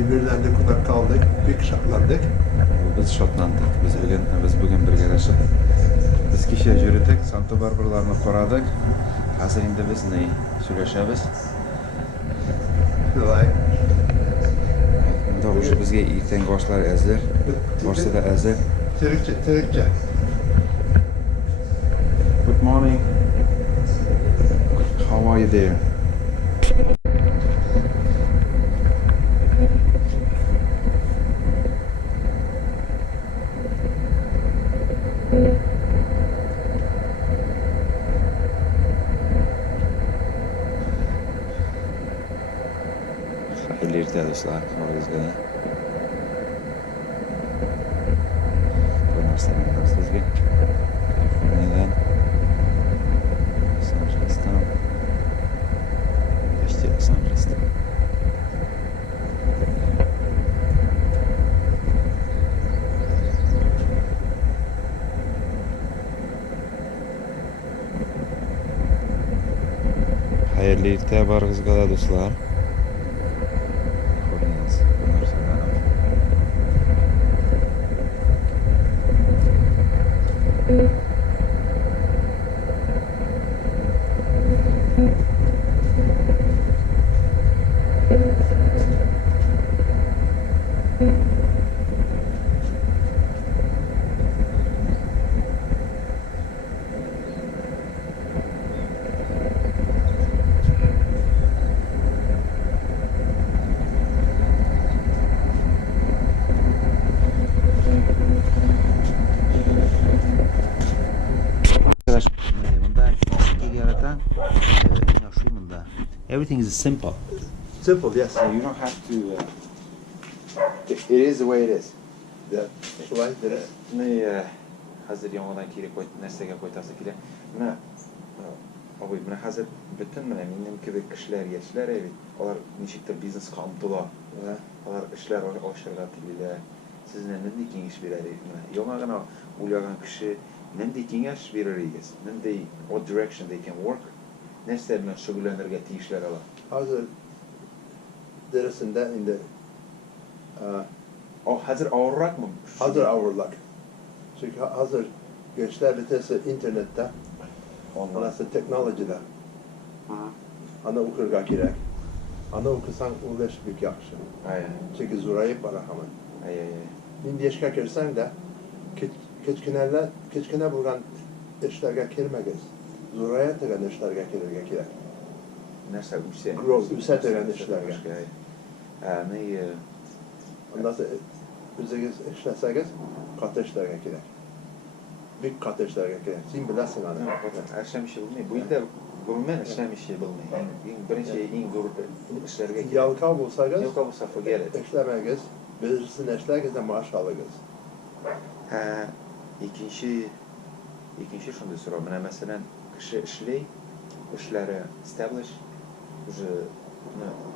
birbirlerine kulak kaldık, bir şartlandık. Biz şotlandık. Biz bugün birgalashib biz kecha yurdik, Santa Barbaralarni ko'radik. Hozir endi biz ne so'rashamiz. Şuraya. Unda o'sha bizga ertangi oshlar azir, boshida azir. Türkçe. Good morning. How are you there? Hayırlı irtihat dostlar. Orada bu narsalardan sizga Kaliforniyadan, Los Angeles'tan, işte Los Angeles'tan. Hayırlı irtihat barınızga dostlar. Everything is simple. Simple, yes. So you don't have to. It is the way it is. Yeah. Şuraya deriz. Ne hazır yanından kiri koy, nesnege koytası kiri. Ne abi, ne hazır bütün benim gibi kişiler yaşlar evi. Onlar nişiktir business kamtılar. Onlar işler aşırı tiliyle. Siz ne dikin iş verir? Yoluna gana uyagan kişi ne dikin iş veririz? Ne de what direction they can work? Neslerle şugullanırga işler ala. Hazır derisinde indi. O hazır avrak mı? Hazır avurlak. Çünkü hazır gençler litesi internette. Anası teknolojide. Ana okurga gerek. Ana okusan uğraş büyük yakışı. Çünkü zurayıp var hemen. Şimdi yaşka kirsen de keçkine bulgan işlerge kirmegiz. Zuraya tegan işlerge kirge gerek. Nerse üse. Üse tegan işlerge. Ne Ondan sonra üzeriz işlesegiz katı işlerge gerek. Büyük katı işlerge gerek. Sen bilesin anı. Aşam işi bulmayı. Bu ilde bulmayın aşam işi bulmayı. Birinci in grup işlerge gerek. Yalka bulsagiz. Yalka bulsa forget it. İşlemegiz. Bilirsin işlergiz de maaş alıgiz. İkinci şunu soru. Bana mesela kişi işleri establish,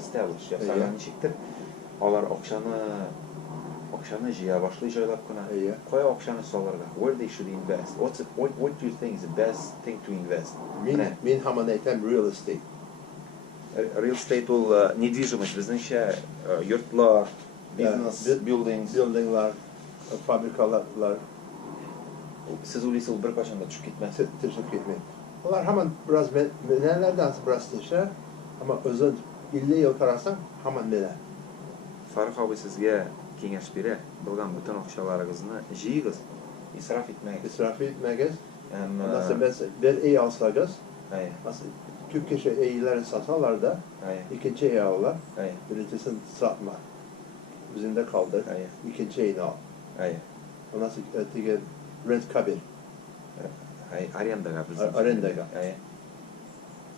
establish yapsalar nişiktir. Onlar akşamı jiya başlayacaklar kuna. Koya akşamı solarlar. Where they should invest? What do you think is the best thing to invest? Min hemen etem real estate. Real estate ol недвижимость. Bizdenşe yurtlar, business, buildings. Buildinglar, fabrikalar. Siz ulisil bir kaçanda düşüp gitmez. Teşekkür etmeyin. Onlar hemen biraz nelerden biraz teşe ama özel 50 yıl kararsan hemen neler. Faruk abi sizge kengeş biri. Bulgan bütün akşalarınızı jiyigiz. İsraf etmeyiz. İsraf etmeyiz. Nasıl bir iyi alsagız. Nasıl tüm kişi iyileri satarlar da ikinci iyi alırlar. Birincisini satma. Bizim de kaldı. İkinci iyini al. Nasıl diye rent kabir. Arendaga bizim. Arendaga.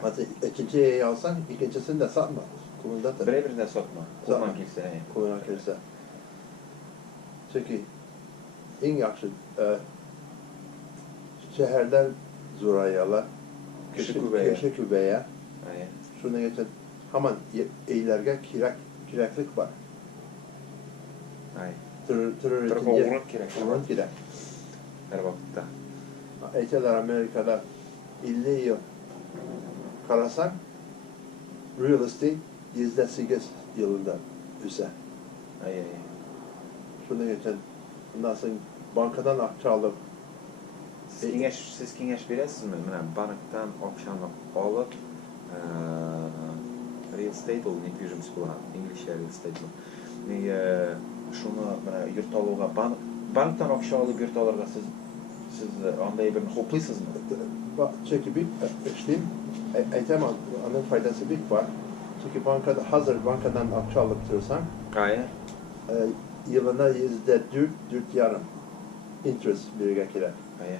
Nasıl ikinci iyi alsan ikincisini de satma. Kullandatır. Birebirine satma. Kullan kilse. Kullan kilse. Çünkü en yakşı şehirden zurayalar. Köşe kübeye. Şuna geçen hemen iyilerge kiraklık var. Tırık kirek. Her vakitte. Eyteler Amerika'da 50 yıl karasan real estate %8 yılında üse. Ay. Şunu geçen bundan sonra bankadan akça alıp Siz kengeş beresizmi? Mana bankdan akçаны alıp real estate ol недвижимость була, İngilizce real estate. Şunu mana yurt alууга banktан акча алып yurt алырга siz андай bir hoplaysızmı? çünkü bir işleyeyim eğitim onun faydası büyük var. Çünkü bankada hazır bankadan akça alıp durursan Ay. yılına %4,5 interest birge girer. Ay.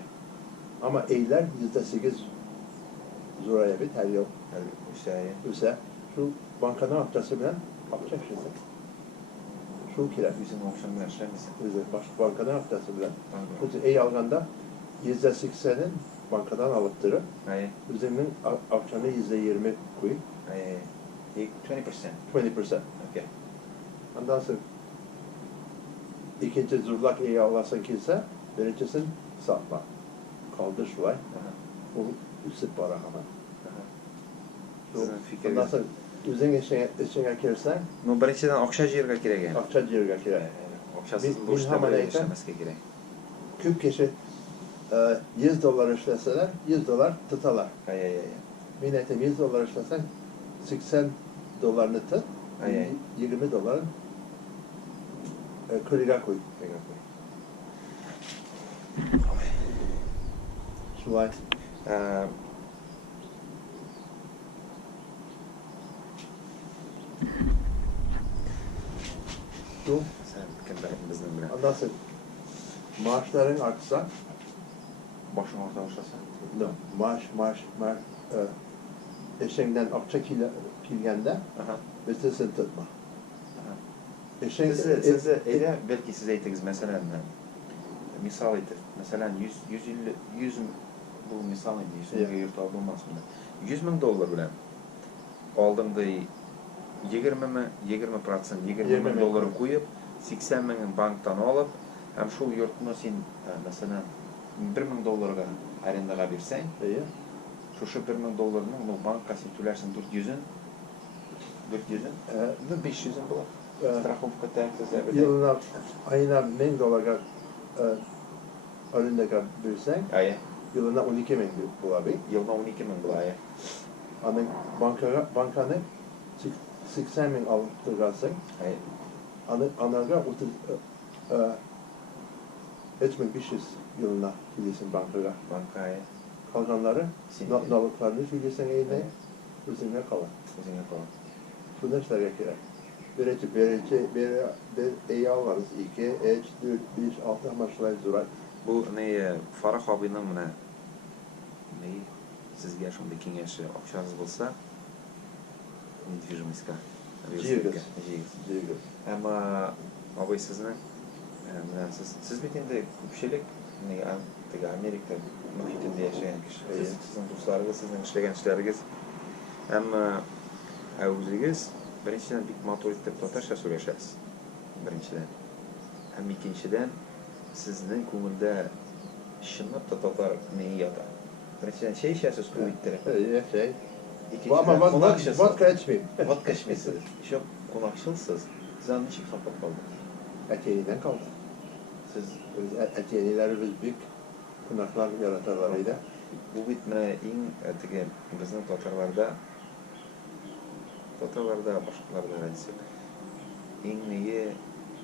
Ama eyler %8 zoraya bit her yıl. Ise şu bankadan akçası bilen akça şimdi. Şu kirer. Bizim akşam yaşamısın. Bankadan akçası bilen. Bu ey alganda %80'in bankadan alıp durur. Ay. Üzerinin akçanı %20 koy. Ay. 20%. 20%. Okay. Ondan sonra ikinci zurlak iyi alasın kimse, birincisin satma. Kaldır şulay. Bu üsip para ama. Sizin Ondan fikriniz. sonra üzerine içine girsen, Ну, birinchidan akça jerga kerak ekan. akça cirge girer. Akçasiz Bir boshda hamma bir aytgan. yashamasga kerak. Küp kişi $100 işleseler, $100 tutalar. Ay. Minnetin $100 işlesen, $80'ını tut, Ay. $20 kriga koy. Şulay. Şu, Sen kimdir bizning bilan? ondan sonra maaşların artsa, Boshing orta boshlasa. no, maaş, eşeğinden akça kilgende, Aha. bitirsin tutma. Eşeğin, Siz eyle belki siz aytdingiz masalan misal aytib. Masalan 100 bu misal endi 100 mingga yurt olib bo'lmasmi? $100,000 bilan oldingi 20 ming dollar qo'yib 80 mingni bankdan olib ham shu yurtni sen masalan $1,000 arendaga bersang, iyi. shu $1,000 bu bankka sen to'larsan 400'ün ve 500'ün bo'ladi. Страховка taxes Yılına, ayına $1,000 önündeki versen, Ay, yılına 12.000 bulabilir. yılda 12 ming bo'ladi. Ama bankanı 80.000 alıp durgansın, Ay, anaga 3500 yılına gidiyorsun bankaya. bankaya Kalganları, Sen- nalıklarını gidiyorsun eline, üzerine kalır. o'zingga qo'y. Şunu işlerge gerek. Bir iyi alırız. 2, 3, 4, 5, 6 amaçlar durar. Bu Farah abining mana sizga shunday kengashi o'xshash bo'lsa, недвижимостьga Jirgiz. Jirgiz. Ammo abi sizning mana siz bit endi ko'pchilik Amerika muhitida yashagan kishi. Sizning do'stlaringiz, sizning ishlagan ishlaringiz ammo o'zingiz birinchidan bit motor deb to'tasha so'rashasiz. Birinchidan. Ham ikkinchidan sizning ko'ngilda shinab totar niyata. Birinchidan ishasiz ko'yittirib. Şey. Ikkinchidan Ama qonaqchisiz. vodka içmeyeyim. Vodka ichmaysiz. Shu qonaqchisiz. Sizning nechik saqlab qoldi? Etiyeninden kaldı. Siz Etiyenileri biz büyük kunaklar yaratarlarıydı. bu bit mana eng bizning totarlarda boshqalarda aytsak eng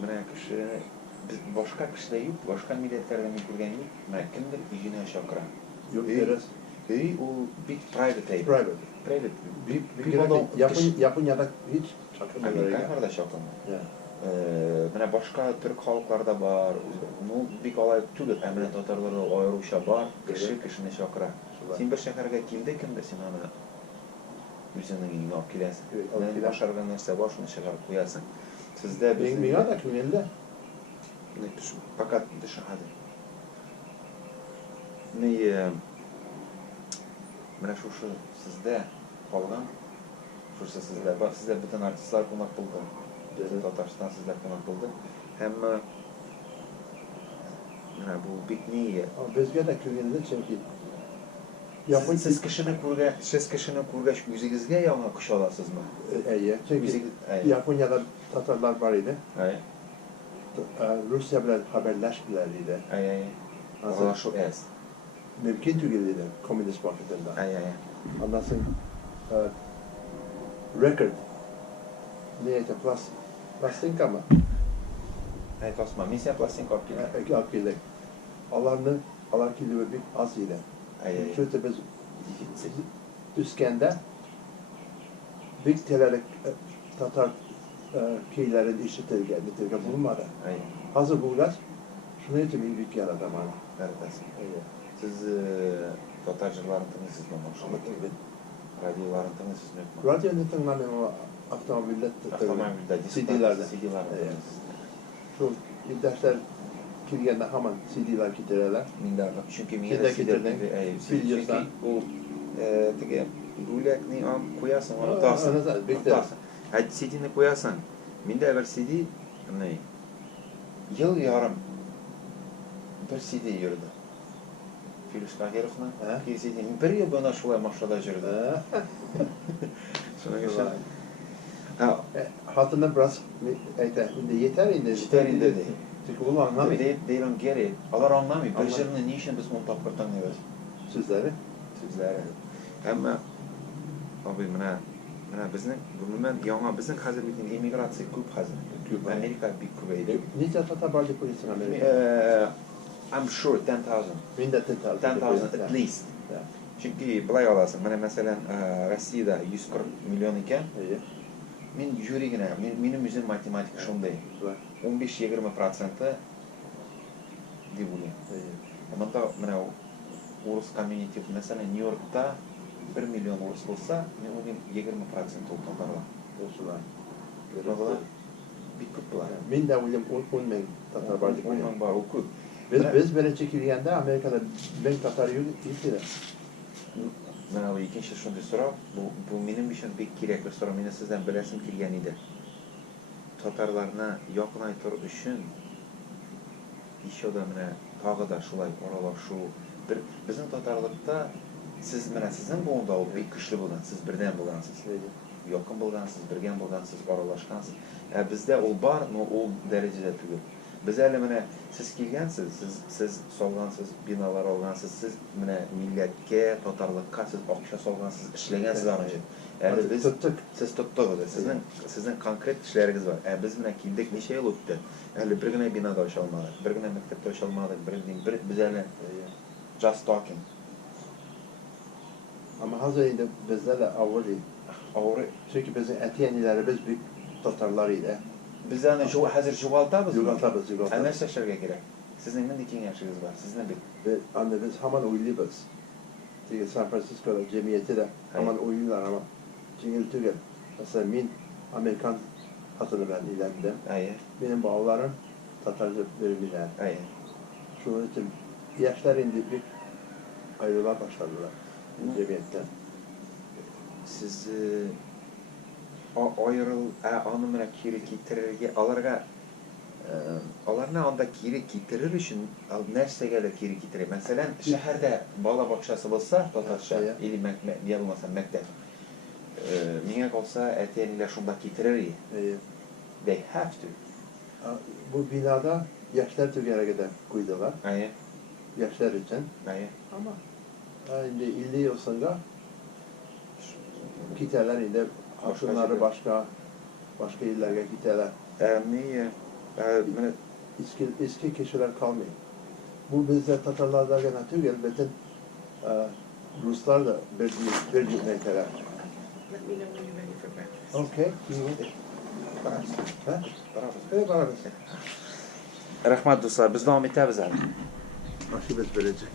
mana kishi biz boshqa kishilar yo'q, boshqa millatlardan ko'rgan yo'q. Mana kimdir uyini shokira. Yok deriz. Uy u bit private ey. Private. Büyük Yaponya'da hiç çakılmıyor. Amerikalarda shokira. Ya. Mana boshqa turk xalqlarida bor. Bu bik olay tugul mana totarlarda ayiruvcha bor. Kishini shokira. Sen bir shaharga keldi, kimda sen mana o'zining uyini olib kelasiz. Men boshqargan narsa bor, shuni shaharga qo'yasan. Sizda Benim da kümelde. Fakat dışarıda. Mana shu sizda qolgan sizda bütün artistlar ko'mak bo'ldi. Tatariston sizlar ko'mak bo'ldi. Hamma mana bu bitni Bizge de kümelde çünkü Yapın siz kishini ko'rgach o'zingizga yong'in qish olasizmi? Çünkü Japonya'da Tatarlar var idi. Rusya bilen haberleştiler idi. Olar shu es. Mümkün tügediydi komünist vakitinde. Ondan sonra record neydi plastik ama Tosma, misya plastinka olib kelgan. akıllı. Alar kilo bir az idi. Çünkü biz Üskende bir telerek Tatar köylerin işitilgen bulunmadı. Hazır bulgar şunu için bir büyük yaradı bana. Neredesin? Siz Tatarcıların tanısınız mı? Radyoların tanısınız mı? Radyonun tınlamıyorum ama avtomobilde CD'lerde. Şu dersler kirgende hemen CD'ler getirirler. Çünkü Minda getirdin. Biliyorsan. Bu tege gulakni am koyarsın onu tutarsın. Hadi CD'ni koyarsın. Minda evvel CD ne? Yıl yarım bir CD yürüdü. Filus Kahirov'na bir CD. Bir yıl bana şulay maşallah yürüdü. Şuna göre. Hatında biraz yeter indi. Yeter indi. Çünkü bunu anlamıyor. They don't get it. Alar anlamıyor. Bir yılını ne işin biz onu tapırtan evet. Sözleri. Ama abi mana bizning umuman yong'in bizning hozir bitgan emigratsiya ko'p hozir. Amerika bir ko'paydi. Necha Tatar bor deb qo'yasizlar Amerikada? I'm sure 10,000. Menda 10,000 at least. Chunki bilay olasan, mana masalan Rossiyada 140 million ekan. Men yurigina, mening o'zim matematika shunday. 15-20% deb o'ylayman. Mana Urus community masalan New Yorkda 1 million Urus bo'lsa, men o'ylayman 20% Tatar bor. O'shalar. Bir ko'p bo'ladi. Men de o'ylayman 10 ming Tatar bor deb o'ylayman. 10 ming bor, u ko'p. Biz birinchi kelganda Amerikada 1000 Tatar yo'q edi. Mana bu ikkinchi shunday so'rov, bu mening uchun bek kerakli so'rov. Meni sizdan bilasim kelgan edi. Tatarlarni yoqmay turib uchun ishoda mana tog'ida shulay oraloq shu bir bizning Tatarlikda siz mana sizning bo'g'inda u bek kuchli bo'lgan, siz birdan bo'lgansiz. Yoqin bo'lgansiz, birgan bo'lgansiz, oralashgansiz. Bizda u bor, но u darajada tugul. Biz hali mana siz kelgansiz, siz solgansiz, binolar olgansiz, siz mana millatga, Tatarlikka siz oqsha solgansiz, ishlagansiz ana shu. Biz siz tutdik, sizning konkret ishlaringiz bor. Biz bilan keldik necha yil o'tdi. Hali birgina binoda ishlay olmadik, birgina maktabda ishlay olmadik, biz hali just talking. Ama hazır indi bizde de avri. Çünkü bizim etiyenilerimiz büyük Tatarlar idi. Biz ana şu hazır jugaltabız. Jugaltabız. Ana şaşırga gerek. Sizin nima kengashiniz bor? Sizni biz hamon o'ylaymiz. Çünkü San Francisco'da cemiyeti de hamon o'ylaylar ama çünkü tugul. Mesela men Amerikan hatını ben ilendim. Benim bağlarım Tatarca bölümler. Şunun için yaşlar indi bir ayrılığa başladılar cemiyetten. Siz onu mana kiri keltirishga ularni onda kiri keltirish uchun narsaga kiri keltiradi. Masalan, shaharda bola bog'chasi bo'lsa, Tatarcha, ili bo'lmasa maktab. Menga qolsa, aytayliklar shunda keltiradi. They have to. Bu binada yaşlar tügerege de koydular. Yaşlar için. Ama şimdi 50 yıl sonra giderler indi. Şunları başka illerge giderler. Eski kişiler kalmıyor. Bu bizde Tatarlarda gene tügel, bütün Ruslar da bir neyteler. Let me know when you're ready for breakfast. Okay. Rahmat do'stlar, biz davom etamiz hali. Aşı biz verecek.